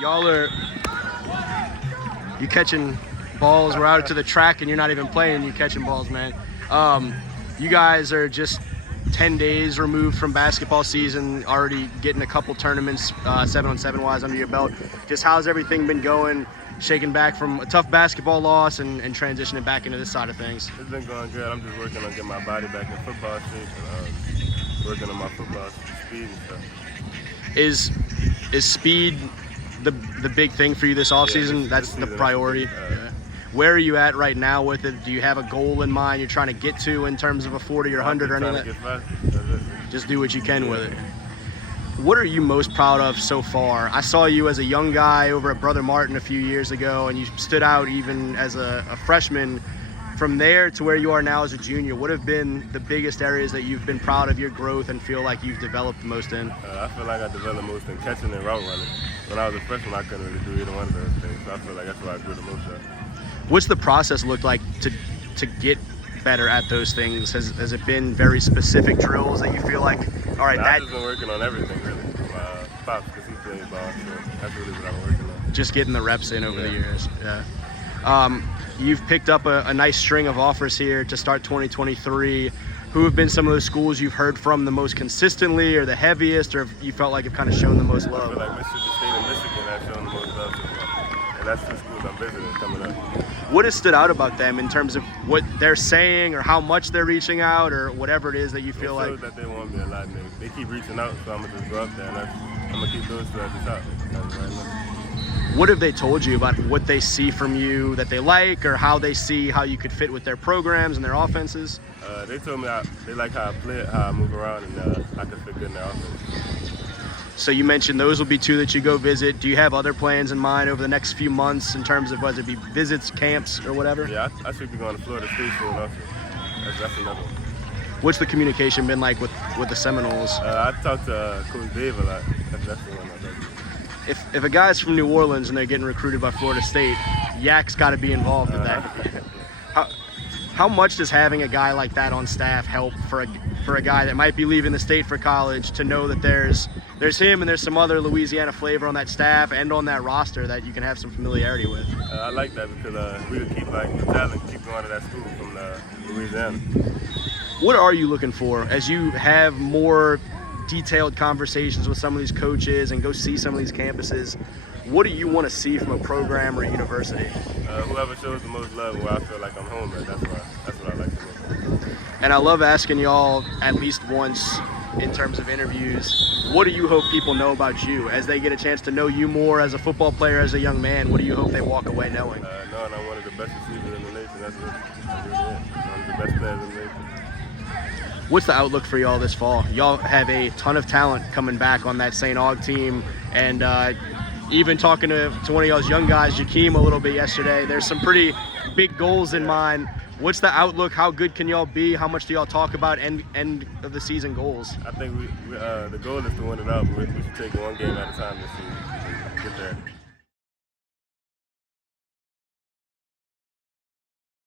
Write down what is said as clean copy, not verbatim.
Y'all are you catching balls. We're out to the track and you're not even playing. You catching balls, man. You guys are just 10 days removed from basketball season, already getting a couple tournaments 7-on-7 wise under your belt. Just how's everything been going? Shaking back from a tough basketball loss and transitioning back into this side of things. It's been going good. I'm just working on getting my body back in football shape and working on my football speed and stuff. Is speed the big thing for you this offseason? That's the priority. Yeah. Where are you at right now with it? Do you have a goal in mind you're trying to get to in terms of a 40 or 100 or anything? Just do what you can with it. What are you most proud of so far? I saw you as a young guy over at Brother Martin a few years ago, and you stood out even as a freshman. From there to where you are now as a junior, what have been the biggest areas that you've been proud of your growth and feel like you've developed the most in? I feel like I developed most in catching and route running. When I was a freshman, I couldn't really do either one of those things, so I feel like that's what I grew the most at. What's the process look like to get better at those things? Has it been very specific drills that you feel like, all right, I've just been working on everything really. Pops, because he plays ball, so that's really what I'm working on. Just getting the reps in over the years. Yeah. You've picked up a nice string of offers here to start 2023. Who have been some of those schools you've heard from the most consistently or the heaviest, or you felt like have kind of shown the most love? I feel like Mississippi State and Michigan have shown the most love so far. And that's the schools I'm visiting coming up. What has stood out about them in terms of what they're saying or how much they're reaching out or whatever it is that you feel like? It shows that they want me a lot, and they keep reaching out, so I'm going to just go up there and I'm going to keep doing stuff at the top. What have they told you about what they see from you that they like, or how they see how you could fit with their programs and their offenses? They told me they like how I play it, how I move around, and I can fit good in their offense. So you mentioned those will be two that you go visit. Do you have other plans in mind over the next few months in terms of whether it be visits, camps, or whatever? Yeah, I should be going to Florida State soon also. That's another one. What's the communication been like with the Seminoles? I talked to Coach Dave a lot. That's the one I talked to. If a guy's from New Orleans and they're getting recruited by Florida State, Yak's got to be involved in that. How much does having a guy like that on staff help for a guy that might be leaving the state for college to know that there's him and there's some other Louisiana flavor on that staff and on that roster that you can have some familiarity with? I like that because we would keep the talent keep going to that school from Louisiana. What are you looking for as you have more detailed conversations with some of these coaches and go see some of these campuses? What do you want to see from a program or a university? Whoever shows the most love where I feel like I'm home at, that's what I like to do. And I love asking y'all at least once in terms of interviews, what do you hope people know about you as they get a chance to know you more as a football player, as a young man? What do you hope they walk away knowing? Knowing I'm one of the best receivers in the nation. That's really it. One of the best players in the nation. What's the outlook for y'all this fall? Y'all have a ton of talent coming back on that St. Aug team, and even talking to one of y'all's young guys, Jakeem, a little bit yesterday, there's some pretty big goals in mind. What's the outlook? How good can y'all be? How much do y'all talk about end of the season goals? I think the goal is to win it out, but we should take it one game at a time this season and get there.